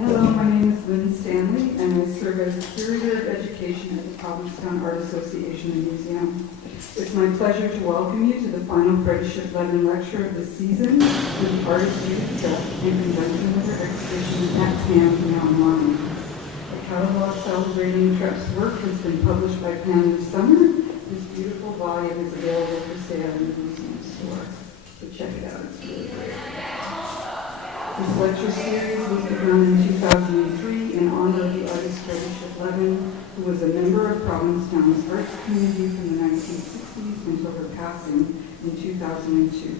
Hello, my name is Lynn Stanley, and I serve as Curator of Education at the Provincetown Art Association and Museum. It's my pleasure to welcome you to the final Freddie Levin Lecture of the season with the artist Judith Trepp in conjunction with her exhibition at Campiglia Ma. A catalog celebrating Trepp's work has been published by PAAM this summer. This beautiful volume is available for sale in the museum store, so check it out, it's really great. This lecture series was begun in 2003 in honor of the artist Freddie Levin, who was a member of Provincetown's arts community from the 1960s until her passing in 2002.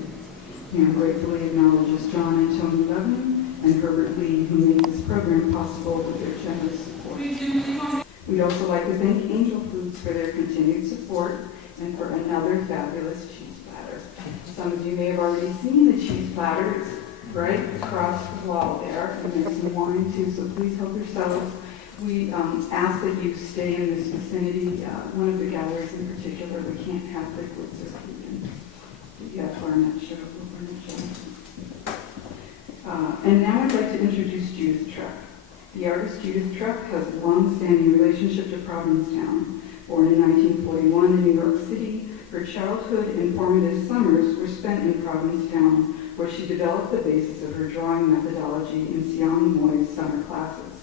PAAM gratefully acknowledges John and Tony Levin and Herbert Lee, who made this program possible with their generous support. We'd also like to thank Angel Foods for their continued support and for another fabulous cheese platter. Some of you may have already seen the cheese platter. It's right across the wall there, and there's some wine too, so please help yourselves. We ask that you stay in this vicinity. One of the galleries in particular, we can't have liquids or food in. Yeah, Barnett show. And now I'd like to introduce Judith Trepp. The artist Judith Trepp has a long-standing relationship to Provincetown. Born in 1941 in New York City, her childhood and formative summers were spent in Provincetown, where she developed the basis of her drawing methodology in Seong Moy's summer classes.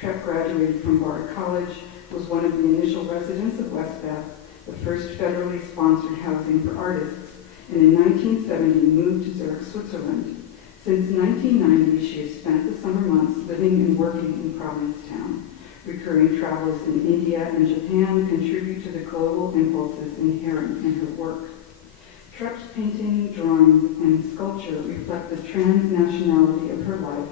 Trepp graduated from Bard College, was one of the initial residents of West Bath, the first federally sponsored housing for artists, and in 1970 moved to Zurich, Switzerland. Since 1990, she has spent the summer months living and working in Provincetown. Recurring travels in India and Japan contribute to the global impulses inherent in her work. Trepp's painting, drawings, and sculpture reflect the transnationality of her life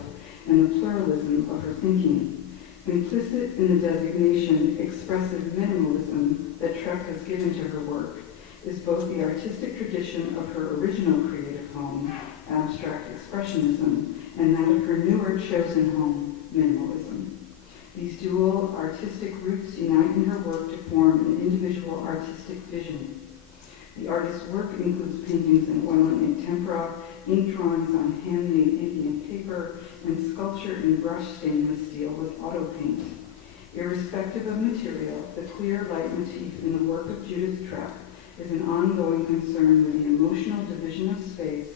and the pluralism of her thinking. Implicit in the designation expressive minimalism that Trepp has given to her work is both the artistic tradition of her original creative home, abstract expressionism, and that of her newer chosen home, minimalism. These dual artistic roots unite in her work to form an individual artistic vision. The artist's work includes paintings in oil and ink tempera, ink drawings on handmade Indian paper, and sculpture in brushed stainless steel with auto paint. Irrespective of material, the clear leitmotif in the work of Judith Trepp is an ongoing concern with the emotional division of space,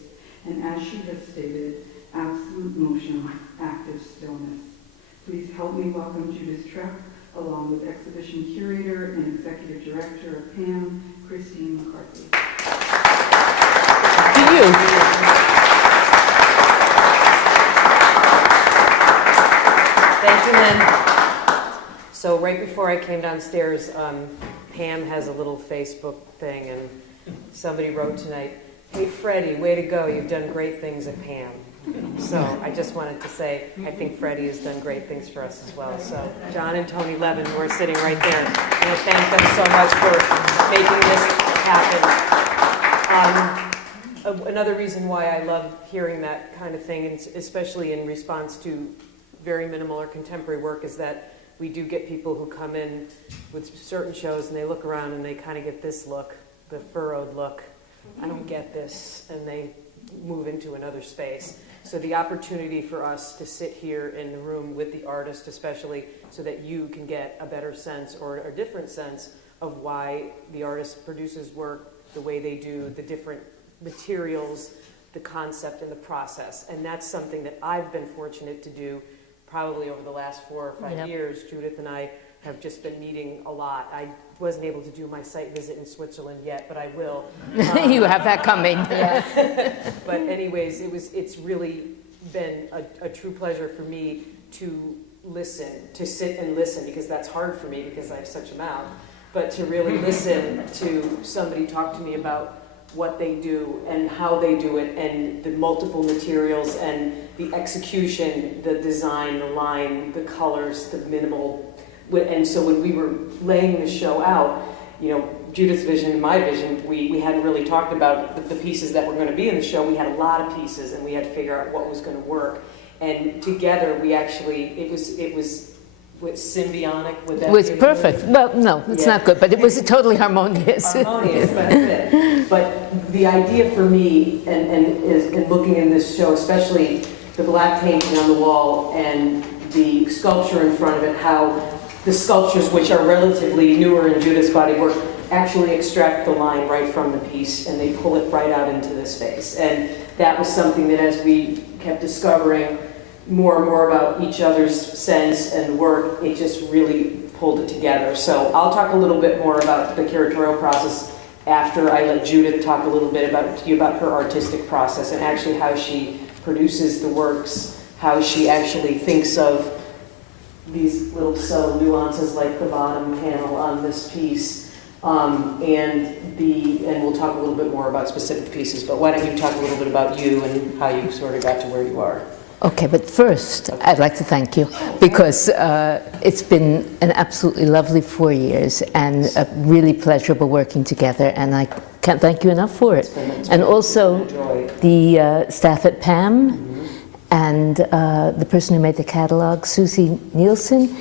and as she has stated, absolute motion, active stillness. Please help me welcome Judith Trepp, along with exhibition curator and executive director of PAAM, Christine McCarthy. To you. Thank you, Lynn. So right before I came downstairs, PAAM has a little Facebook thing, and somebody wrote tonight, "Hey Freddie, way to go, you've done great things at PAAM." So I just wanted to say, I think Freddie has done great things for us as well. So John and Tony Levin, who are sitting right there, I want to thank them so much for making this happen. Another reason why I love hearing that kind of thing, and especially in response to very minimal or contemporary work, is that we do get people who come in with certain shows and they look around and they kind of get this look, the furrowed look. I don't get this, and they move into another space. So the opportunity for us to sit here in the room with the artist, especially, so that you can get a better sense or a different sense of why the artist produces work the way they do, the different materials, the concept, and the process. And that's something that I've been fortunate to do probably over the last 4 or 5 years. Judith and I have just been meeting a lot. I wasn't able to do my site visit in Switzerland yet, but I will. You have that coming. But anyways, it's really been a true pleasure for me to listen, to sit and listen, because that's hard for me because I have such a mouth, but to really listen to somebody talk to me about what they do and how they do it, and the multiple materials and the execution, the design, the line, the colors, the minimal. And so when we were laying the show out, you know, Judith's vision and my vision, we hadn't really talked about the pieces that were going to be in the show. We had a lot of pieces, and we had to figure out what was going to work. And together, we actually, it was symbiotic with that. It was perfect. Well, no, it's not good, but it was totally harmonious. Harmonious, that's it. But the idea for me, and looking in this show, especially the black painting on the wall and the sculpture in front of it, how the sculptures, which are relatively newer in Judith's body work, actually extract the line right from the piece and they pull it right out into the space. And that was something that as we kept discovering more and more about each other's sense and work, it just really pulled it together. So I'll talk a little bit more about the curatorial process after I let Judith talk a little bit to you about her artistic process and actually how she produces the works, how she actually thinks of these little subtle nuances like the bottom panel on this piece. And we'll talk a little bit more about specific pieces, but why don't you talk a little bit about you and how you sort of got to where you are? Okay, but first, I'd like to thank you because it's been an absolutely lovely 4 years and really pleasurable working together, and I can't thank you enough for it. And also the staff at PAAM and the person who made the catalog, Susie Nielsen,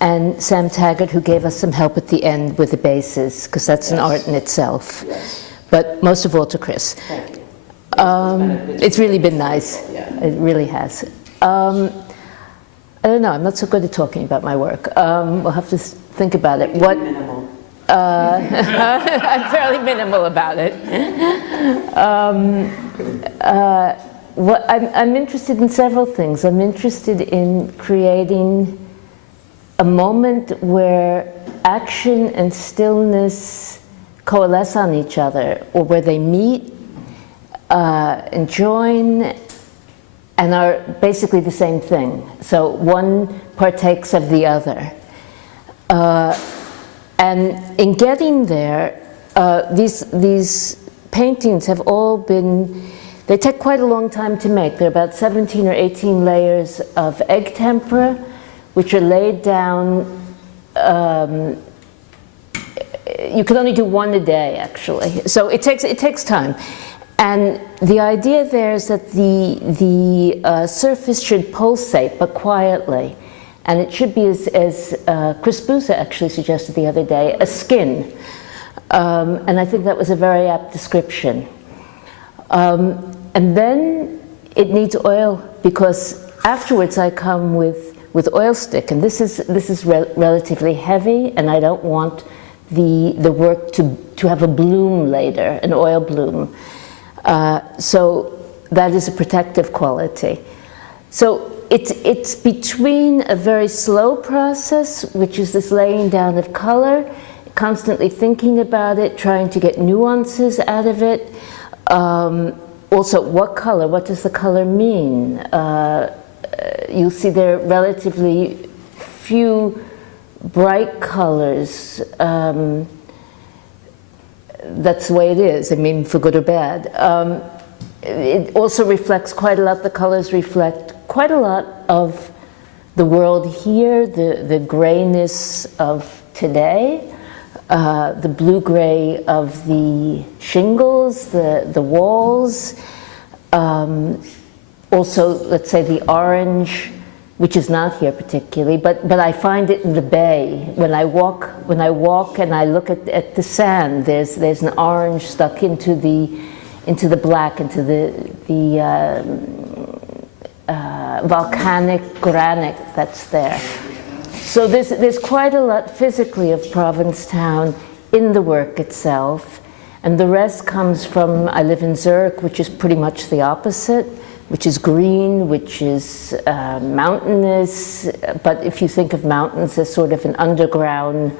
and Sam Taggart, who gave us some help at the end with the bases, because that's an art in itself. But most of all to Chris. Thank you. It's really been nice. Yeah. It really has. I don't know, I'm not so good at talking about my work. We'll have to think about it. What? Minimal. I'm fairly minimal about it. I'm interested in several things. I'm interested in creating a moment where action and stillness coalesce on each other, or where they meet and join and are basically the same thing. So one partakes of the other. And in getting there, these paintings have all been, they take quite a long time to make. They're about 17 or 18 layers of egg tempera, which are laid down. You can only do one a day, actually. So it takes time. And the idea there is that the surface should pulsate, but quietly. And it should be, as Chris Busa actually suggested the other day, a skin. And I think that was a very apt description. And then it needs oil, because afterwards I come with oil stick, and this is relatively heavy, and I don't want the work to have a bloom later, an oil bloom. So that is a protective quality. So it's between a very slow process, which is this laying down of color, constantly thinking about it, trying to get nuances out of it. Also, what color? What does the color mean? You'll see there are relatively few bright colors. That's the way it is, I mean, for good or bad. It also reflects quite a lot, the colors reflect quite a lot of the world here, the grayness of today, the blue-gray of the shingles, the walls, also, let's say, the orange, which is not here particularly, but I find it in the bay. When I walk and I look at the sand, there's an orange stuck into the black, into the volcanic granite that's there. So there's quite a lot physically of Provincetown in the work itself, and the rest comes from, I live in Zurich, which is pretty much the opposite, which is green, which is mountainous, but if you think of mountains as sort of an underground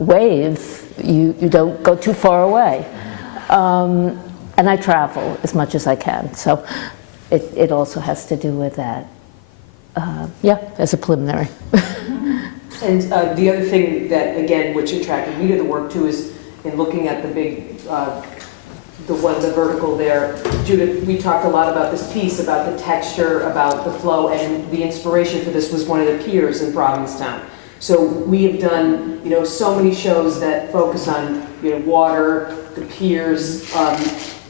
wave, you don't go too far away. And I travel as much as I can, so it also has to do with that. Yeah, as a preliminary. And the other thing that, again, which attracted me to the work too, is in looking at the big, the vertical there. Judith, we talked a lot about this piece, about the texture, about the flow, and the inspiration for this was one of the piers in Provincetown. So we have done, so many shows that focus on, water, the piers.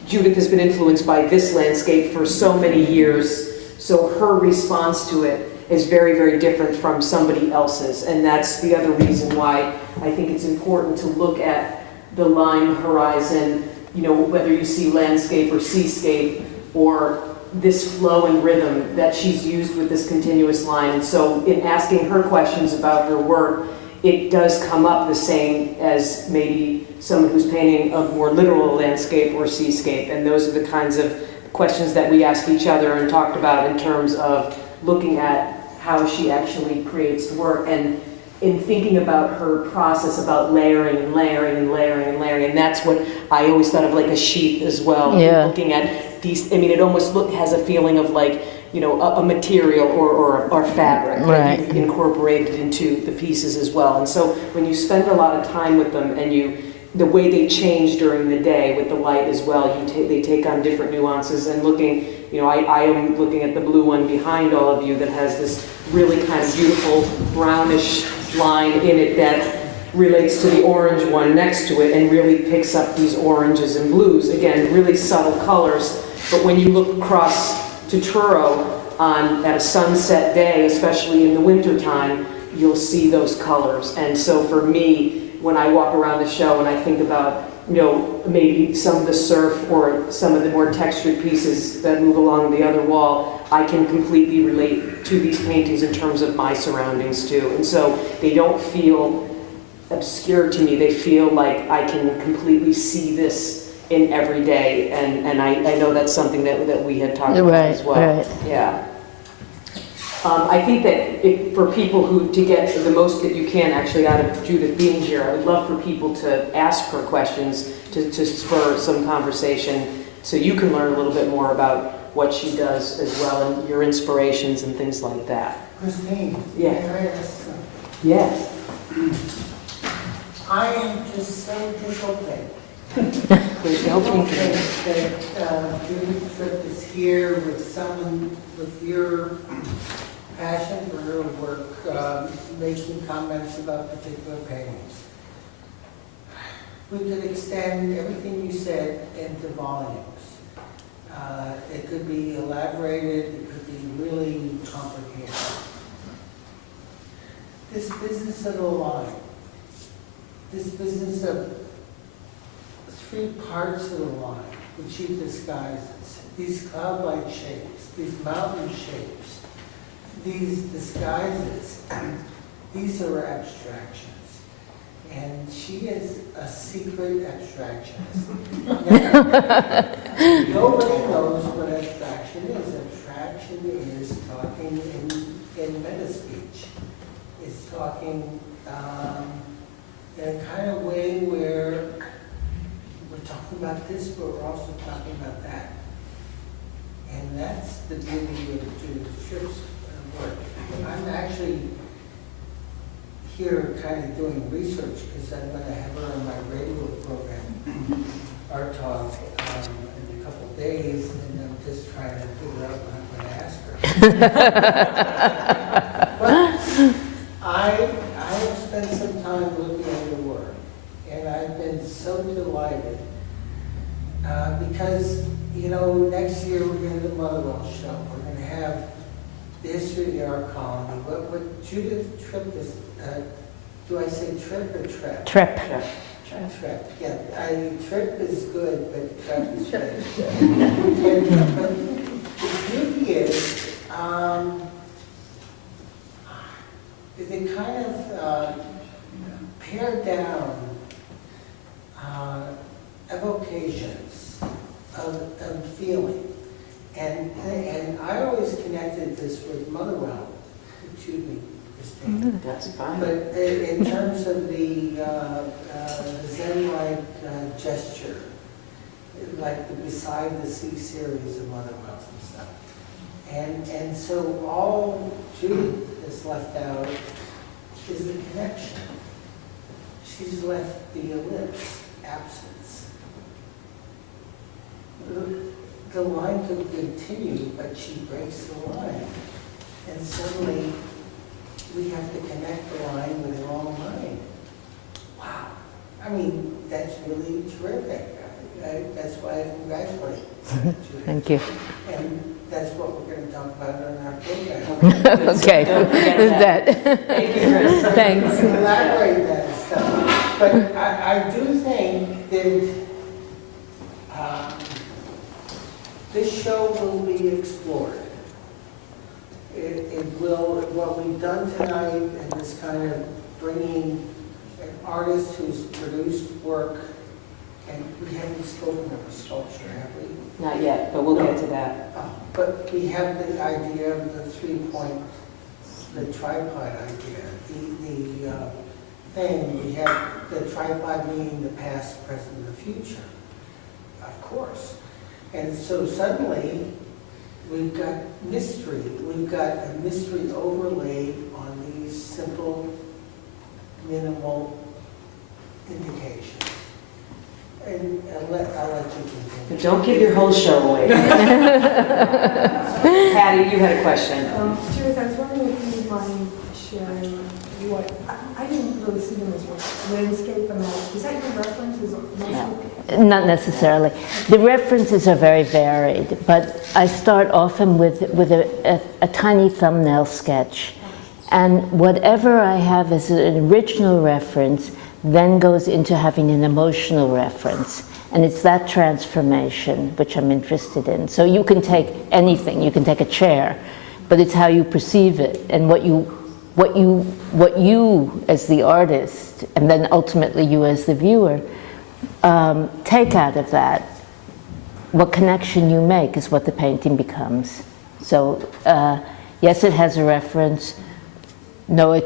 Judith has been influenced by this landscape for so many years. So her response to it is very, very different from somebody else's. And that's the other reason why I think it's important to look at the line horizon, whether you see landscape or seascape or, this flow and rhythm that she's used with this continuous line. And so in asking her questions about her work, it does come up the same as maybe someone who's painting a more literal landscape or seascape. And those are the kinds of questions that we asked each other and talked about in terms of looking at how she actually creates the work. And in thinking about her process about layering and layering and layering and layering, and that's what I always thought of, like a sheath as well. Yeah. Looking at these, I mean, it almost has a feeling of like, you know, a material or fabric that Right. you've incorporated into the pieces as well. And so when you spend a lot of time with them and the way they change during the day with the light as well, they take on different nuances. And looking, you know, I am looking at the blue one behind all of you that has this really kind of beautiful brownish line in it that relates to the orange one next to it and really picks up these oranges and blues. Again, really subtle colors. But when you look across to Truro at a sunset day, especially in the wintertime, you'll see those colors. And so for me, when I walk around the show and I think about, you know, maybe some of the surf or some of the more textured pieces that move along the other wall, I can completely relate to these paintings in terms of my surroundings too. And so they don't feel obscure to me. They feel like I can completely see this in every day. And I know that's something that we had talked about as well. Right. Yeah. I think that for people to get the most that you can actually out of Judith being here, I would love for people to ask her questions to spur some conversation so you can learn a little bit more about what she does as well and your inspirations and things like that. Christine, Yeah. may I ask something? Yes. I am just so disobeyed There's no thinking. that Judith Trepp is here with someone with your passion for her work, making comments about particular paintings. We could extend everything you said into volumes. It could be elaborated, it could be really complicated. This business of the line, this business of three parts of the line, which she disguises, these cloud-like shapes, these mountain shapes, these disguises, these are abstractions. And she is a secret abstractionist. Now, nobody knows what abstraction is. Abstraction is talking in meta speech. It's talking in a kind of way where we're talking about this, but we're also talking about that. And that's the beauty of Judith Trepp's work. I'm actually here kind of doing research because I'm going to have her on my radio program, our talk, in a couple of days, and I'm just trying to figure out what I'm going to ask her. But I have spent some time looking at her work, and I've been so delighted because, you know, next year we're going to do the Motherwell show. We're going to have the history of the art colony. What Judith Trepp is, do I say Trepp or Trepp? Trepp. Trepp, yeah. Trepp is good, but Trepp is better. But the beauty is, they kind of pare down evocations of feeling. And I always connected this with Motherwell. Excuse me, Christine. That's fine. But in terms of the Zen-like gesture, like the Beside the Sea series of Motherwell and stuff. And so all Judith has left out is the connection. She's left the ellipse, absence. The line could continue, but she breaks the line. And suddenly, we have to connect the line with her own mind. Wow. I mean, that's really terrific. That's why I congratulate you. Thank you. And that's what we're going to talk about on our program. Okay. Don't forget That. Thank you, Chris. Thanks. Elaborate that stuff. But I do think that this show will be explored. It will, what we've done tonight, and this kind of bringing an artist who's produced work, and we haven't spoken of a sculpture, have we? Not yet, but we'll get to that. But we have the idea of the the tripod idea, the thing, we have the tripod meaning the past, present, and the future, of course. And so suddenly, we've got mystery. We've got a mystery overlaid on these simple, minimal indications. And I'll let you continue. Don't give your whole show away. Patty, you had a question. Judith, I was wondering if you mind sharing what, I didn't really see them as landscape, and is that your reference? Is it mostly? Not necessarily. The references are very varied, but I start often with a tiny thumbnail sketch. And whatever I have as an original reference then goes into having an emotional reference. And it's that transformation which I'm interested in. So you can take anything, you can take a chair, but it's how you perceive it and what you as the artist, and then ultimately you as the viewer, take out of that. What connection you make is what the painting becomes. So yes, it has a reference. No,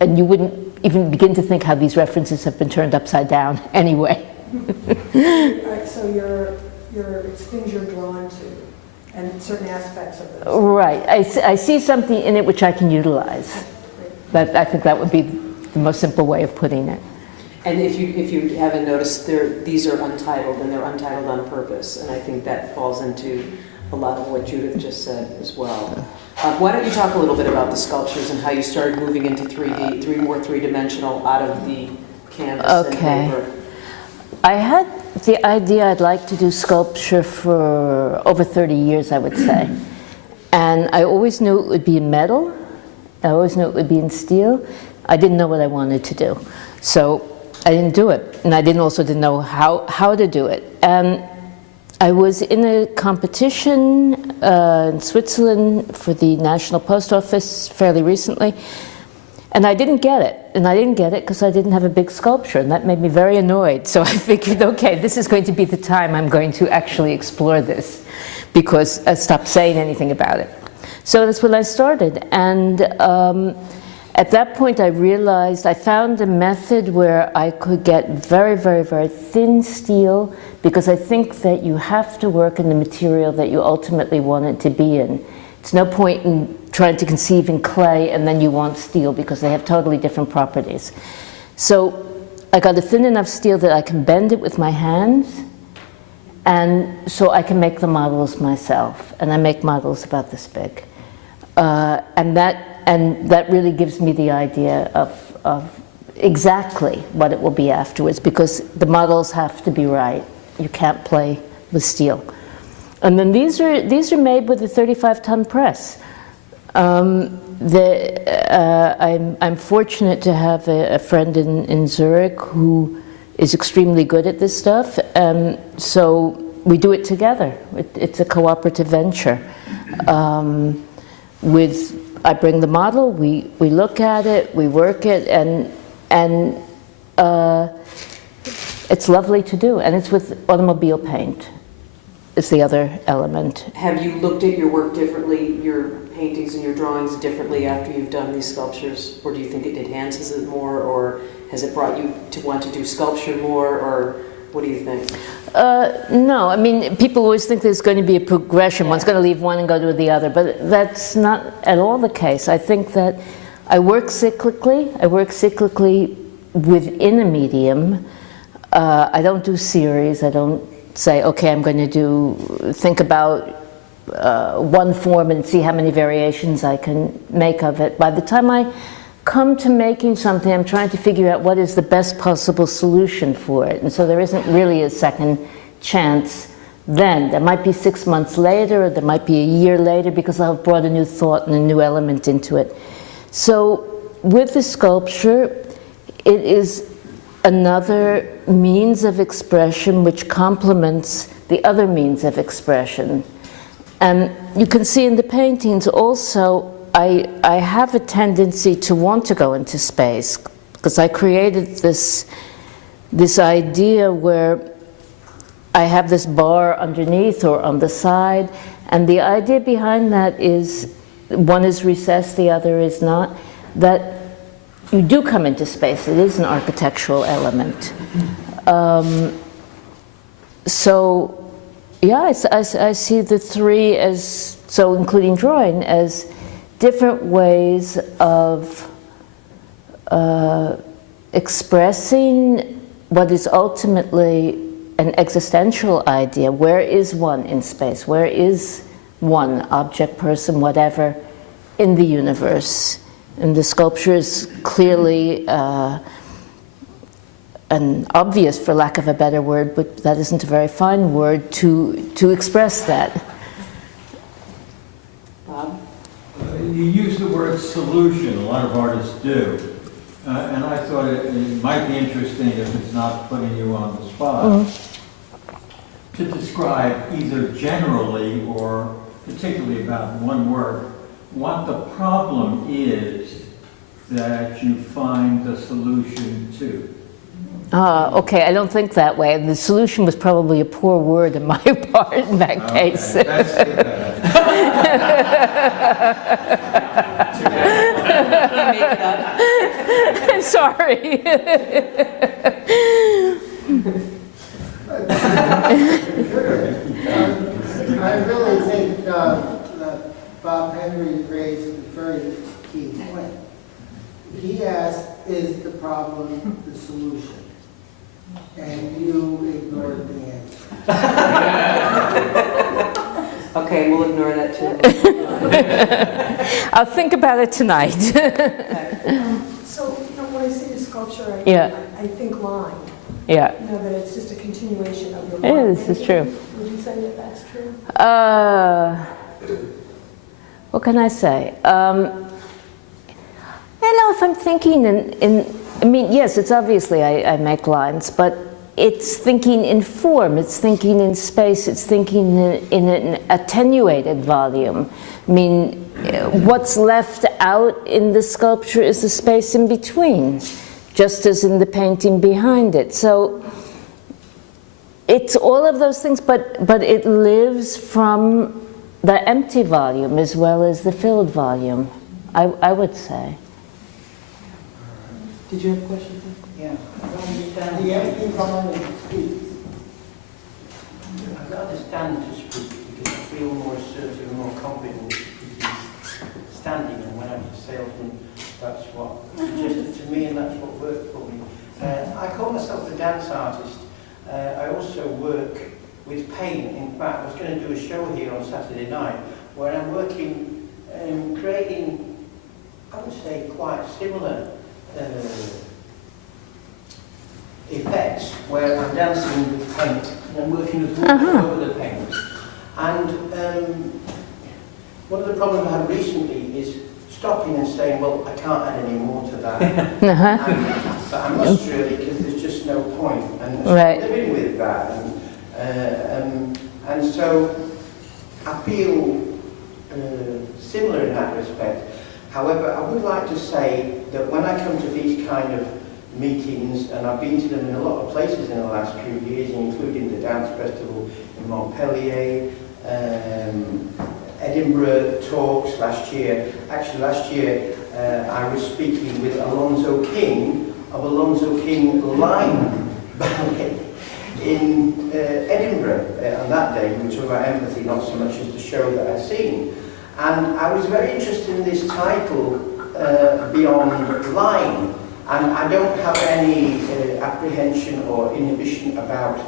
and you wouldn't even begin to think how these references have been turned upside down anyway. So it's things you're drawn to, and certain aspects of it. Right. I see something in it which I can utilize. I think that would be the most simple way of putting it. And if you haven't noticed, these are untitled, and they're untitled on purpose, and I think that falls into a lot of what Judith just said as well. Why don't you talk a little bit about the sculptures and how you started moving into 3D, more three-dimensional out of the canvas and paper? I had the idea I'd like to do sculpture for over 30 years, I would say. And I always knew it would be in metal. I always knew it would be in steel. I didn't know what I wanted to do. So I didn't do it. And I didn't know how to do it. And I was in a competition in Switzerland for the National Post Office fairly recently, and I didn't get it. And I didn't get it because I didn't have a big sculpture, and that made me very annoyed. So I figured, okay, this is going to be the time I'm going to actually explore this, because I stopped saying anything about it. So that's when I started. And at that point, I realized I found a method where I could get very, very, very thin steel, because I think that you have to work in the material that you ultimately want it to be in. It's no point in trying to conceive in clay and then you want steel, because they have totally different properties. So I got a thin enough steel that I can bend it with my hands, and so I can make the models myself. And I make models about this big. And that really gives me the idea of exactly what it will be afterwards, because the models have to be right. You can't play with steel. And then these are made with a 35-ton press. I'm fortunate to have a friend in Zurich who is extremely good at this stuff, and so we do it together. It's a cooperative venture. I bring the model, we look at it, we work it, and it's lovely to do. And it's with automobile paint is the other element. Have you looked at your work differently, your paintings and your drawings differently after you've done these sculptures? Or do you think it enhances it more, or has it brought you to want to do sculpture more, or what do you think? No, I mean, people always think there's going to be a progression. Yeah. One's going to leave one and go to the other, but that's not at all the case. I think that I work cyclically. I work cyclically within a medium. I don't do series. I don't say, okay, I'm going to think about one form and see how many variations I can make of it. By the time I come to making something, I'm trying to figure out what is the best possible solution for it. And so there isn't really a second chance then. There might be 6 months later, or there might be a year later, because I've brought a new thought and a new element into it. So with the sculpture, it is another means of expression which complements the other means of expression. And you can see in the paintings also, I have a tendency to want to go into space, because I created this idea where I have this bar underneath or on the side, and the idea behind that is one is recessed, the other is not, that you do come into space. It is an architectural element. So, yeah, I see the three as, so including drawing, as different ways of expressing what is ultimately an existential idea. Where is one in space? Where is one object, person, whatever, in the universe? And the sculpture is clearly an obvious, for lack of a better word, but that isn't a very fine word, to express that. Bob? You use the word solution, a lot of artists do. And I thought it might be interesting, if it's not putting you on the spot, to describe either generally or particularly about one work, what the problem is that you find the solution to. Okay, I don't think that way. The solution was probably a poor word in my part in that case. That's the You make it up. Sorry. I really think Bob Henry raised a very key point. He asked, is the problem the solution? And you ignored the answer. Okay, we'll ignore that too. I'll think about it tonight. So, when I see the sculpture, Yeah. I think line. Yeah. That it's just a continuation of your Yeah, line. this is true. Would you say that that's true? What can I say? If I'm thinking I mean, yes, it's obviously I make lines, but it's thinking in form, it's thinking in space, it's thinking in an attenuated volume. I mean, what's left out in the sculpture is the space in between, just as in the painting behind it. So it's all of those things, but it lives from the empty volume as well as the filled volume, I would say. Did you have a question? Yeah, I don't understand. The empty volume speaks. I don't understand to speak because I feel more assertive and more confident standing, and when I was a salesman, that's what suggested to me and that's what worked for me. I call myself a dance artist. I also work with paint. In fact, I was going to do a show here on Saturday night where I'm working and creating, I would say, quite similar effects where I'm dancing with paint and I'm working with water over the paint. And one of the problems I had recently is stopping and saying, well, I can't add any more to that. But I must really, because there's just no point. And Right. living with that. And so I feel similar in that respect. However, I would like to say that when I come to these kind of meetings, and I've been to them in a lot of places in the last few years, including the dance festival in Montpellier, Edinburgh talks last year. Actually, last year I was speaking with Alonzo King of Alonzo King Line Ballet in Edinburgh on that day. We were talking about empathy, not so much as the show that I'd seen. And I was very interested in this title, Beyond Line. And I don't have any apprehension or inhibition about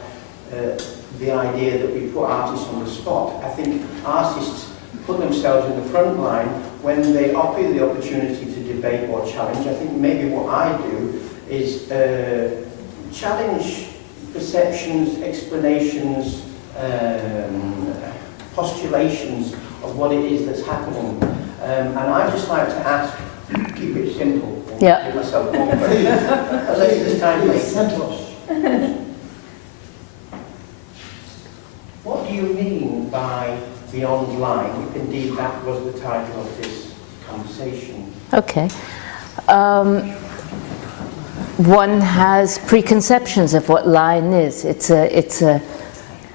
the idea that we put artists on the spot. I think artists put themselves in the front line when they offer the opportunity to debate or challenge. I think maybe what I do is challenge perceptions, explanations, postulations of what it is that's happening. And I just like to ask, keep it simple. Yeah. Give myself more credit. Unless there's time later. What do you mean by beyond line, if indeed that was the title of this conversation. Okay. One has preconceptions of what line is. It's a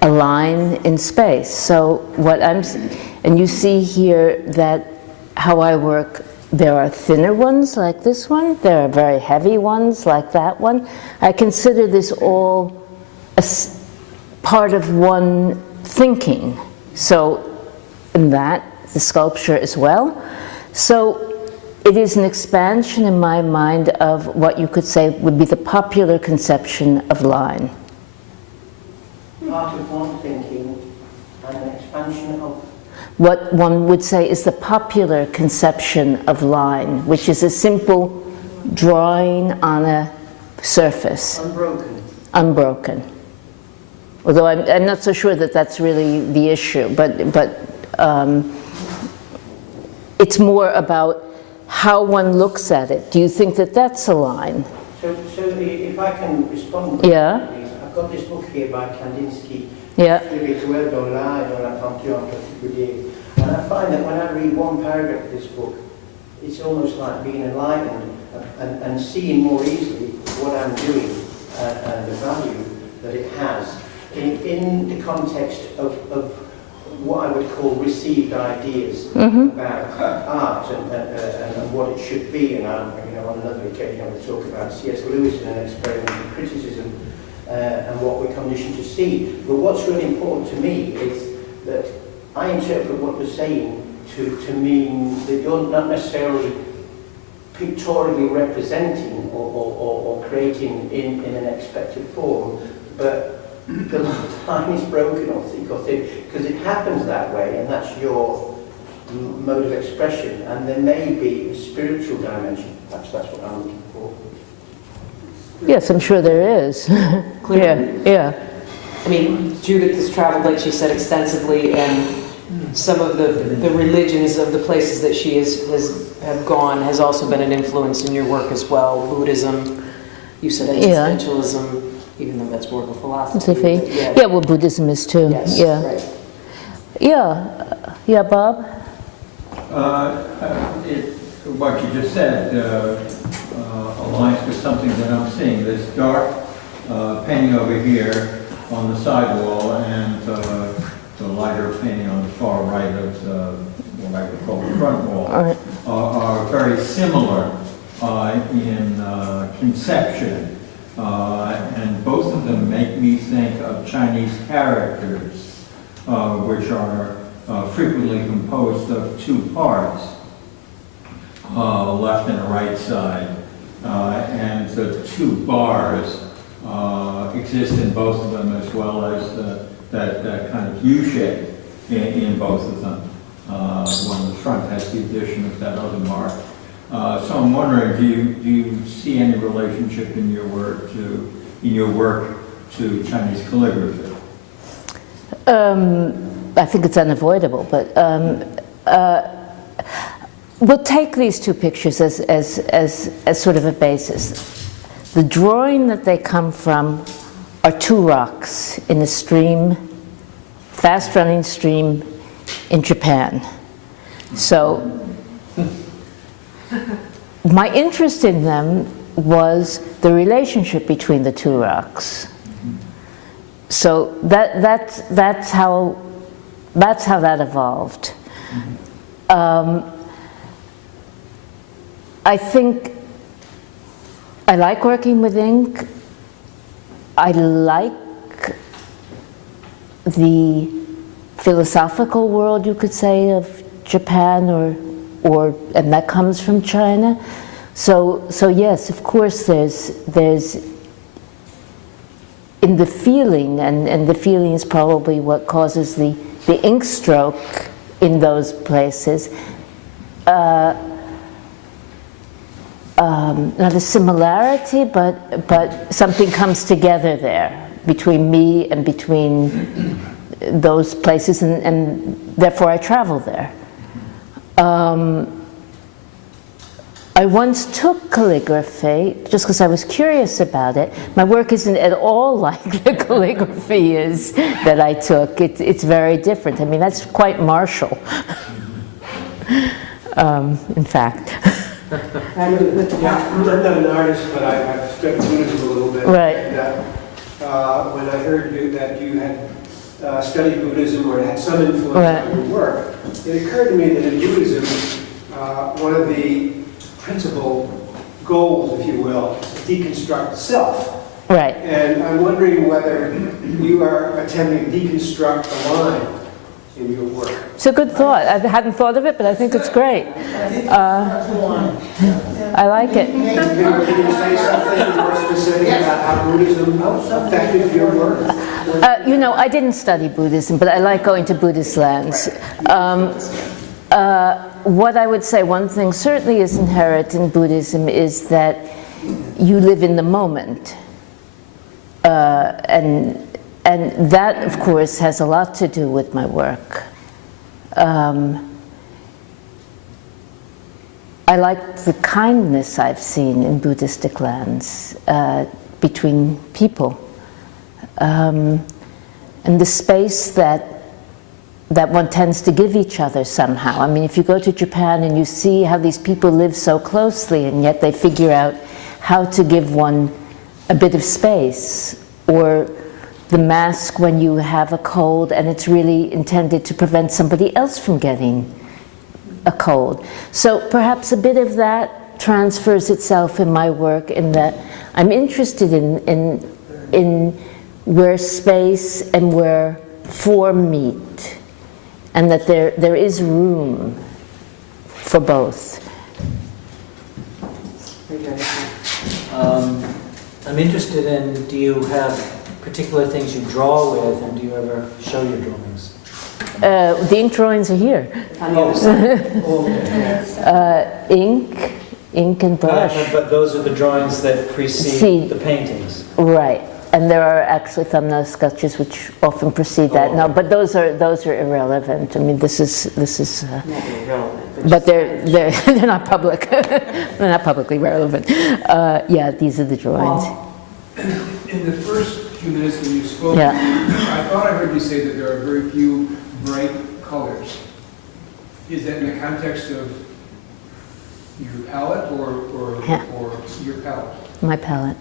line in space. So and you see here that how I work, there are thinner ones like this one, there are very heavy ones like that one. I consider this all part of one thinking. So in that, the sculpture as well. So it is an expansion in my mind of what you could say would be the popular conception of line. Part of one thinking and an expansion of What one would say is the popular conception of line, which is a simple drawing on a surface. Unbroken. Although I'm not so sure that that's really the issue, but it's more about how one looks at it. Do you think that that's a line? So if I can respond, Yeah. please. I've got this book here by Kandinsky, Yeah. Spirituel dans l'art et dans la peinture en particulier. And I find that when I read one paragraph of this book, it's almost like being enlightened and seeing more easily what I'm doing and the value that it has in the context of what I would call received ideas about art and what it should be. And on another occasion I would talk about C.S. Lewis and experimental criticism and what we're conditioned to see. But what's really important to me is that I interpret what you're saying to mean that you're not necessarily pictorially representing or creating in an expected form, but the line is broken or thick because it happens that way, and that's your mode of expression, and there may be a spiritual dimension. That's what I'm looking for. Yes, I'm sure there is. Yeah. I mean, Judith has traveled, like she said, extensively, and some of the religions of the places that she have gone has also been an influence in your work as well. Buddhism, you said existentialism, even though that's more of a philosophy. Yeah, well, Buddhism is too. Yes, yeah. right. Yeah, Bob? What you just said aligns with something that I'm seeing. This dark painting over here on the sidewall and the lighter painting on the far right of what I would call the front wall are very similar in conception. And both of them make me think of Chinese characters, which are frequently composed of two parts, left and right side. And the two bars exist in both of them, as well as that kind of U shape in both of them. One in the front has the addition of that other mark. So I'm wondering, do you see any relationship in your work to Chinese calligraphy? I think it's unavoidable, but we'll take these two pictures as sort of a basis. The drawing that they come from are two rocks in a stream, fast-running stream in Japan. So my interest in them was the relationship between the two rocks. So that's how that evolved. I think I like working with ink. I like the philosophical world, you could say, of Japan, and that comes from China. So yes, of course, there's in the feeling, and the feeling is probably what causes the ink stroke in those places. Not a similarity, but something comes together there between me and between those places, and therefore I travel there. I once took calligraphy just because I was curious about it. My work isn't at all like the calligraphy is that I took. It's very different. I mean, that's quite martial, in fact. I'm not an artist, but I've studied Buddhism a little bit. Right. And, when I heard that you had studied Buddhism or had some influence on your work, it occurred to me that in Buddhism, one of the principal goals, if you will, is to deconstruct self. Right. And I'm wondering whether you are attempting to deconstruct the line in your work. It's a good thought. I hadn't thought of it, but I think it's great. I like it. Can you say something more specific about how Buddhism affected your work? You know, I didn't study Buddhism, but I like going to Buddhist lands. What I would say, one thing certainly is inherent in Buddhism is that you live in the moment. And that, of course, has a lot to do with my work. I like the kindness I've seen in Buddhistic lands between people. And the space that one tends to give each other somehow. I mean, if you go to Japan and you see how these people live so closely and yet they figure out how to give one a bit of space, or the mask when you have a cold and it's really intended to prevent somebody else from getting a cold. So perhaps a bit of that transfers itself in my work, in that I'm interested in where space and where form meet, and that there is room for both. I'm interested in, do you have particular things you draw with, and do you ever show your drawings? The ink drawings are here. Ink and brush. But those are the drawings that precede the paintings. Right. And there are actually thumbnail sketches which often precede that. No, but those are irrelevant. I mean, this is. Not irrelevant, but they're not public. They're not publicly relevant. Yeah, these are the drawings. In the first few minutes when you spoke, Yeah. I thought I heard you say that there are very few bright colors. Is that in the context of your palette or your palette? My palette.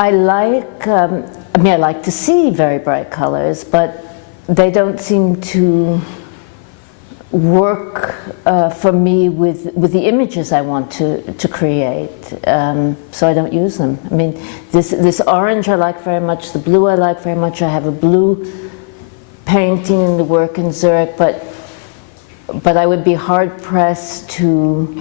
I like to see very bright colors, but they don't seem to work for me with the images I want to create, so I don't use them. I mean, this orange I like very much, the blue I like very much. I have a blue painting in the work in Zurich, but I would be hard-pressed to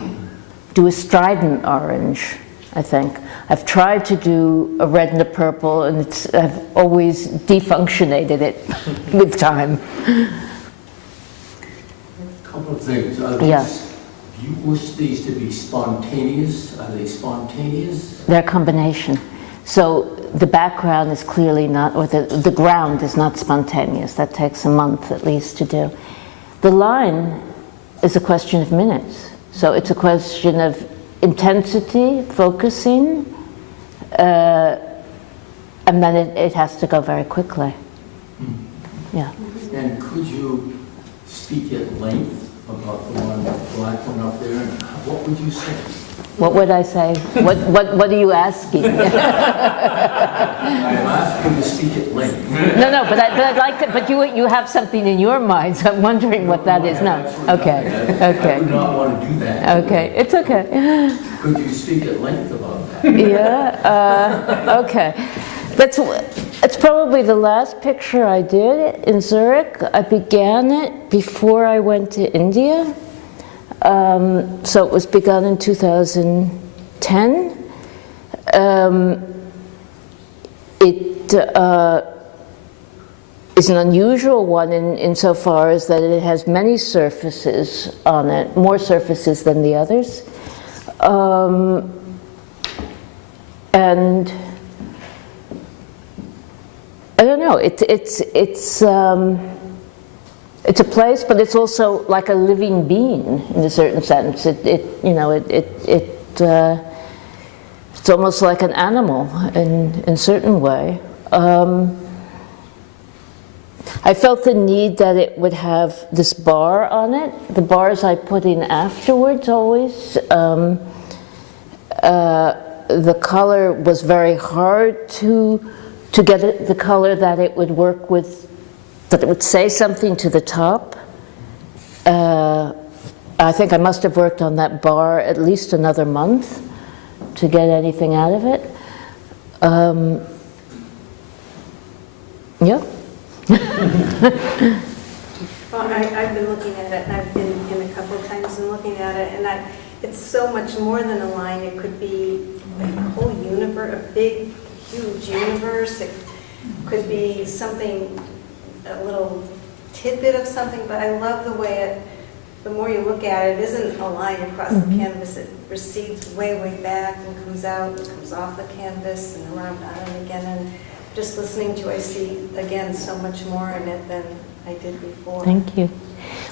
do a strident orange, I think. I've tried to do a red and a purple, and I've always defunctionated it with time. Couple of things. Yeah. Do you wish these to be spontaneous? Are they spontaneous? They're a combination. So the background is clearly not, or the ground is not spontaneous. That takes a month at least to do. The line is a question of minutes. So it's a question of intensity, focusing, and then it has to go very quickly. Yeah. And could you speak at length about the black one up there, and what would you say? What would I say? What are you asking? I'm asking to speak at length. No, but I'd like to. But you have something in your mind, so I'm wondering what that is. No. Okay. I would not want to do that. Okay, it's okay. Could you speak at length about that? Yeah. Okay. It's probably the last picture I did in Zurich. I began it before I went to India. So it was begun in 2010. It is an unusual one insofar as that it has many surfaces on it, more surfaces than the others. And I don't know, it's a place, but it's also like a living being in a certain sense. It's almost like an animal in a certain way. I felt the need that it would have this bar on it. The bars I put in afterwards always. The color was very hard to get the color that it would work with, that it would say something to the top. I think I must have worked on that bar at least another month to get anything out of it. Yeah. Well, I've been looking at it, and I've been in a couple of times and looking at it, and it's so much more than a line. It could be a whole universe, a big, huge universe. It could be something, a little tidbit of something, but I love the way the more you look at it, it isn't a line across the canvas. It recedes way, way back and comes out and comes off the canvas and around and again. And just listening to, I see, again, so much more in it than I did before. Thank you.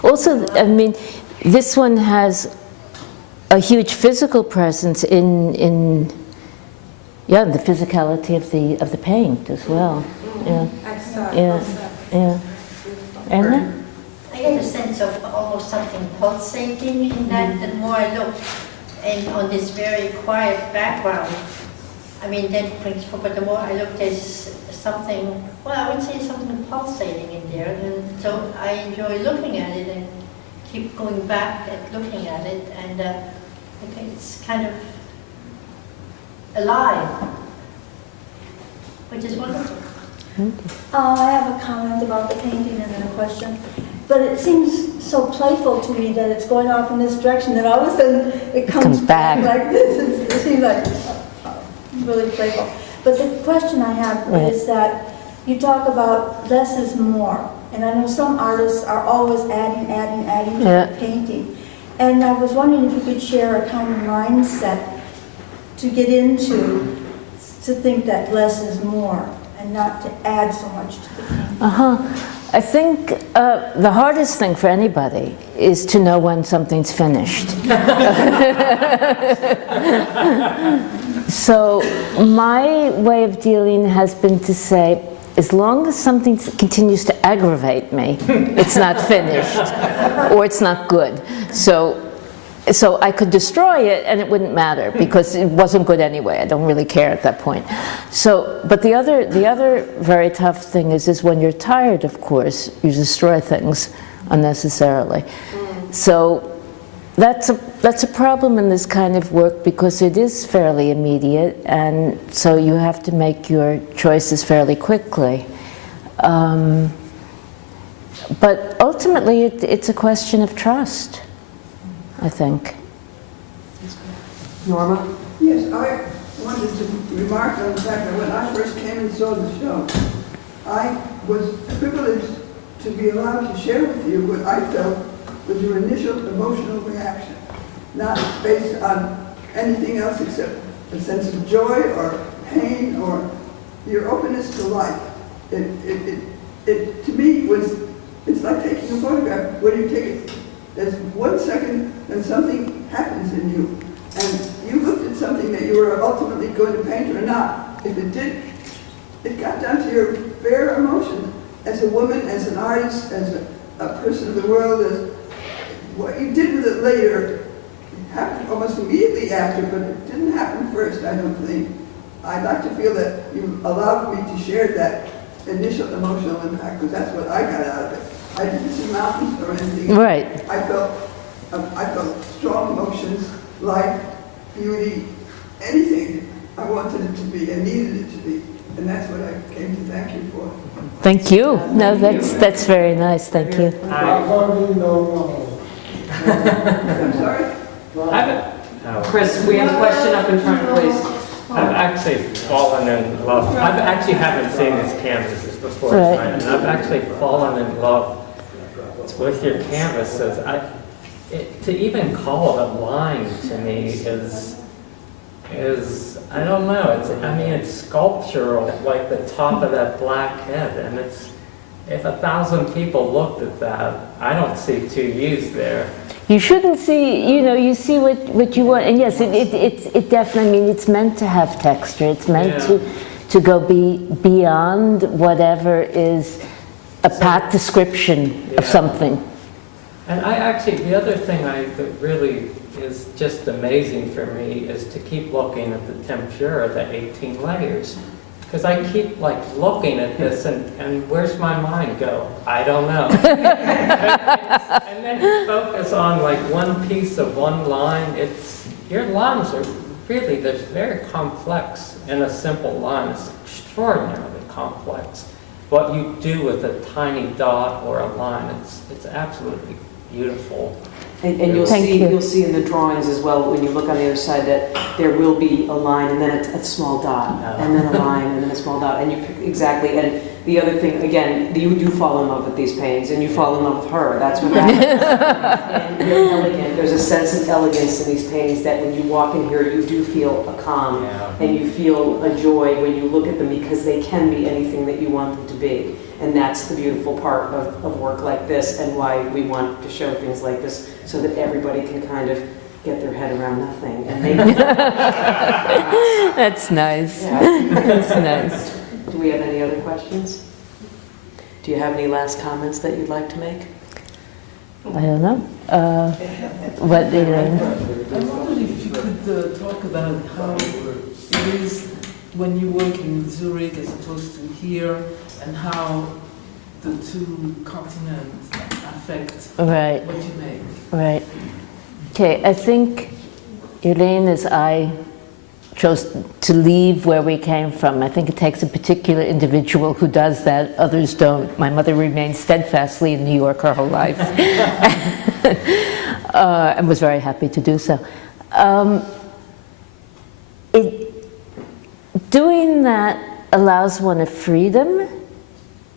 Also, I mean, this one has a huge physical presence in the physicality of the paint as well. Yeah. I saw it. Yeah. Yeah. Anna? I get a sense of almost something pulsating in that. The more I look, and on this very quiet background, I mean, that brings forward, but the more I look, there's something, well, I would say something pulsating in there, and so I enjoy looking at it and keep going back and looking at it, and I think it's kind of alive, which is wonderful. I have a comment about the painting and then a question. But it seems so playful to me that it's going off in this direction, that all of a sudden it comes back like this. It seems like really playful. But the question I have is that you talk about less is more. And I know some artists are always adding to the painting. And I was wondering if you could share a kind of mindset to get into, to think that less is more and not to add so much to the painting. I think the hardest thing for anybody is to know when something's finished. So my way of dealing has been to say, as long as something continues to aggravate me, it's not finished, or it's not good. So I could destroy it and it wouldn't matter because it wasn't good anyway. I don't really care at that point. So, but the other very tough thing is when you're tired, of course, you destroy things unnecessarily. So that's a problem in this kind of work because it is fairly immediate, and so you have to make your choices fairly quickly. But ultimately, it's a question of trust, I think. Norma? Yes, I wanted to remark on the fact that when I first came and saw the show, I was privileged to be allowed to share with you what I felt was your initial emotional reaction, not based on anything else except a sense of joy or pain or your openness to life. It to me it's like taking a photograph. When you take it, there's 1 second and something happens in you. And you looked at something that you were ultimately going to paint or not. If it did, it got down to your bare emotion as a woman, as an artist, as a person of the world. As what you did with it later happened almost immediately after, but it didn't happen first, I don't think. I'd like to feel that you allowed me to share that initial emotional impact, because that's what I got out of it. I didn't see mountains or anything. Right. I felt strong emotions, life, beauty, anything I wanted it to be and needed it to be. And that's what I came to thank you for. Thank you. No, that's very nice. Thank you. I'm sorry? Chris, we have a question up in front, please. I've actually fallen in love. I actually haven't seen these canvases before tonight, and I've actually fallen in love with your canvases. To even call it a line to me is I don't know. It's sculptural, like the top of that black head, and if 1,000 people looked at that, I don't see 2 U's there. You shouldn't see, you see what you want. And yes, it definitely, I mean, it's meant to have texture. It's meant to go beyond whatever is a pat description of something. And the other thing that really is just amazing for me is to keep looking at the temperature, the 18 layers. Because I keep looking at this and where's my mind go? I don't know. And then you focus on one piece of one line. Your lines are really, they're very complex in a simple line. It's extraordinarily complex. What you do with a tiny dot or a line, it's absolutely beautiful. And you'll see in the drawings as well, when you look on the other side, that there will be a line and then a small dot, and then a line and then a small dot, and exactly. And the other thing, again, you do fall in love with these paintings, and you fall in love with her. That's what happens. And they're elegant. There's a sense of elegance in these paintings that when you walk in here, you do feel a calm, and you feel a joy when you look at them, because they can be anything that you want them to be. And that's the beautiful part of work like this, and why we want to show things like this, so that everybody can kind of get their head around nothing. And That's nice. Yeah. That's nice. Do we have any other questions? Do you have any last comments that you'd like to make? I don't know. What do you I wondered if you could talk about how it is when you work in Zurich as opposed to here, and how the two continents affect what you make. Right. Okay, I think Elaine, as I chose to leave where we came from, I think it takes a particular individual who does that. Others don't. My mother remained steadfastly in New York her whole life, and was very happy to do so. Doing that allows one a freedom,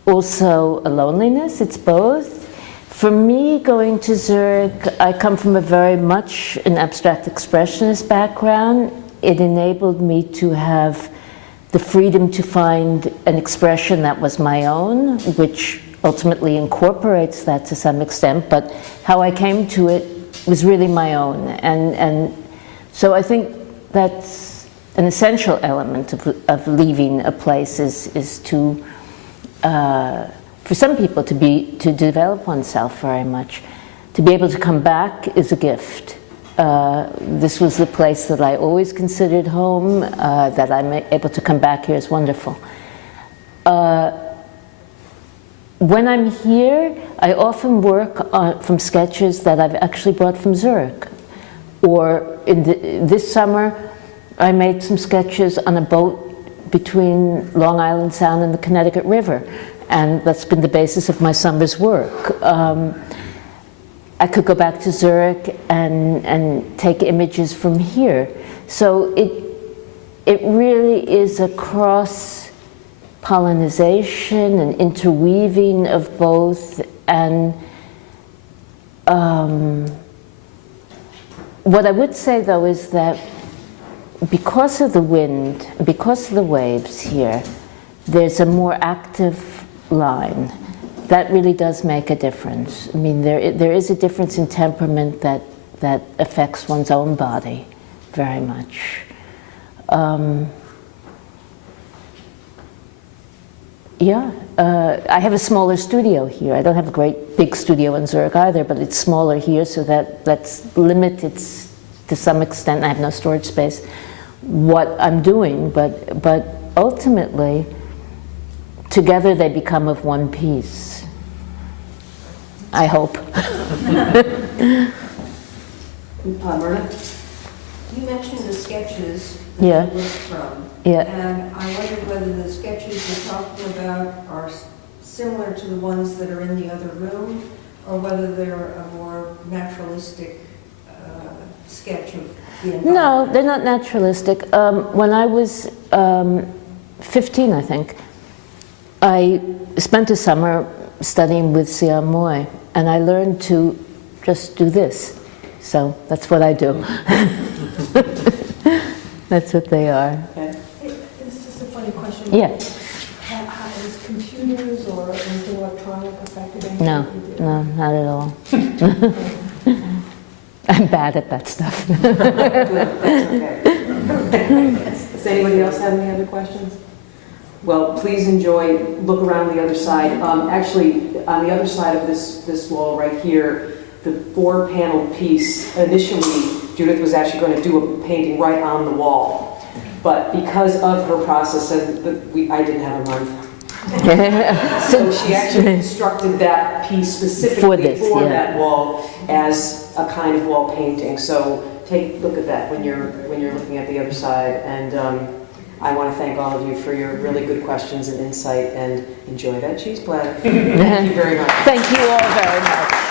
also a loneliness. It's both. For me, going to Zurich, I come from a very much an abstract expressionist background. It enabled me to have the freedom to find an expression that was my own, which ultimately incorporates that to some extent, but how I came to it was really my own. And so I think that's an essential element of leaving a place is to, for some people, to develop oneself very much. To be able to come back is a gift. This was the place that I always considered home. That I'm able to come back here is wonderful. When I'm here, I often work from sketches that I've actually brought from Zurich. Or this summer, I made some sketches on a boat between Long Island Sound and the Connecticut River, and that's been the basis of my summer's work. I could go back to Zurich and take images from here. So it really is a cross-pollinization and interweaving of both. And what I would say, though, is that because of the wind, because of the waves here, there's a more active line. That really does make a difference. I mean, there is a difference in temperament that affects one's own body very much. I have a smaller studio here. I don't have a great big studio in Zurich either, but it's smaller here, so that's limited to some extent. I have no storage space. What I'm doing, but ultimately, together they become of one piece. I hope. Myrna? You mentioned the sketches that Yeah. you worked from. Yeah. And I wondered whether the sketches you're talking about are similar to the ones that are in the other room, or whether they're a more naturalistic sketch of the environment. No, they're not naturalistic. When I was 15, I think, I spent a summer studying with Seong Moy, and I learned to just do this. So that's what I do. That's what they are. It's just a funny question. Yeah. Has computers or anything electronic No, no, not at all. I'm bad at that stuff. Good, that's okay. Does anybody else have any other questions? Well, please enjoy, look around the other side. Actually, on the other side of this wall right here, the 4-panel piece, initially Judith was actually going to do a painting right on the wall. But because of her process, and I didn't have a month. So she actually constructed that piece specifically for that wall as a kind of wall painting. So take a look at that when you're looking at the other side. And I want to thank all of you for your really good questions and insight, and enjoy that cheese platter. Thank you very much. Thank you all very much.